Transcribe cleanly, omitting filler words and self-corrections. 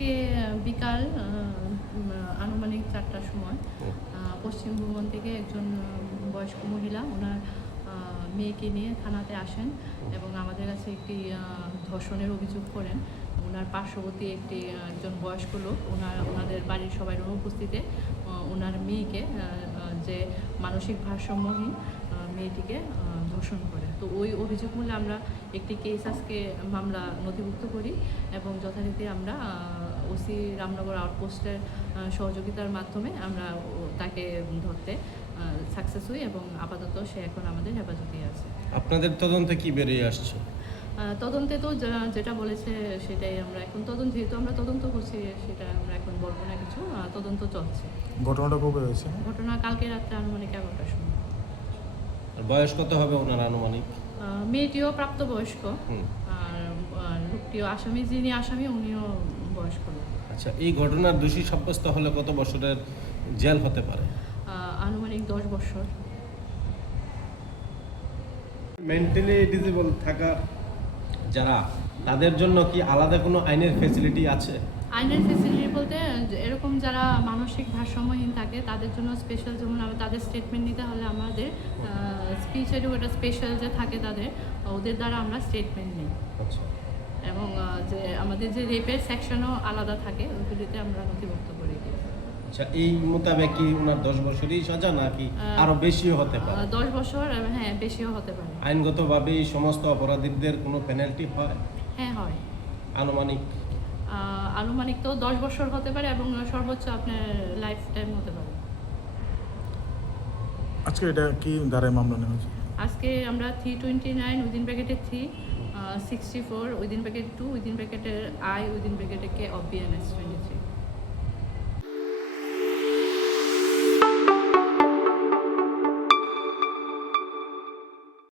আজকে বিকাল আনুমানিক 4টার সময় পশ্চিম ভুবন থেকে একজন বয়স্ক মহিলা ওনার মেয়েকে নিয়ে থানাতে আসেন এবং আমাদের কাছে একটি ধর্ষণের অভিযোগ করেন। ওনার পার্শ্ববর্তী একজন বয়স্ক লোক ওনাদের বাড়ির সবাই অনুপস্থিতিতে ওনার মেয়েকে যে মানসিক ভারসাম্যহীন মেয়েটিকে ধর্ষণ করে। তো ওই অভিযোগ মূলে আমরা একটি কেস আজকে মামলা নথিভুক্ত করি এবং যথারীতি আমরা ওসি রামনগর আউটপোস্টের সহযোগিতার মাধ্যমে আমরা তাকে ধরতে সাকসেস হই এবং আপাতত সে এখন আমাদের হেফাজতে আছে। আপনাদের তদন্তে কি বেরিয়ে আসছে? তদন্তে তো যেটা বলেছে সেটাই আমরা এখন যেহেতু আমরা তদন্ত করছি সেটা আমরা এখন বলবো না কিছু। তদন্ত চলছে। ঘটনাটা কবে হয়েছে? ঘটনা কালকে রাত্রে আনুমানিক 11টার সময়। বয়স কত হবে ওনার আনুমানিক? মেয়েটিও প্রাপ্তবয়স্ক আর লোকটিও আসামি, যিনি আসামি উনিও বয়স্ক লোক। আচ্ছা, এই ঘটনার দোষী সাব্যস্ত হলে কত বছরের জেল হতে পারে? আনুমানিক 10 বছর। মেন্টালি ডিসেবল থাকা যারা, তাদের জন্য কি আলাদা কোনো আইনের ফ্যাসিলিটি আছে? আইনের ফ্যাসিলিটি বলতে এরকম যারা মানসিক ভারসাম্যহীন থাকে তাদের জন্য স্পেশাল, যেমন তাদের স্টেটমেন্ট নিতে হলে আমাদের স্পিচ এডুকেটর স্পেশাল যে থাকে ওদের দ্বারা আমরা স্টেটমেন্ট নিই। আচ্ছা, এবং যে আমাদের যে রেপের সেকশনও আলাদা থাকে ওইগুলিতে আমরা নথিভুক্ত করে দিই। আচ্ছা, এই মোতাবেক কি ওনার 10 বছরই সাজা নাকি আরো বেশিও হতে পারে? 10 বছর, হ্যাঁ বেশিও হতে পারে। আইনগতভাবে এই সমস্ত অপরাধীদের কোনো পেনাল্টি হয়? হ্যাঁ হয়। আনুমানিক তো 10 বছর হতে পারে এবং সর্বোচ্চ আপনার লাইফ টাইম হতে পারে। আজকে এটা কি ধারায় মামলা নেওয়া হয়েছে? আজকে আমরা 329 উইদিন ব্র্যাকেটে 3, 64 উইদিন ব্র্যাকেট 2 উইদিন ব্র্যাকেটের I উইদিন ব্র্যাকেটে K অফ BNS 20।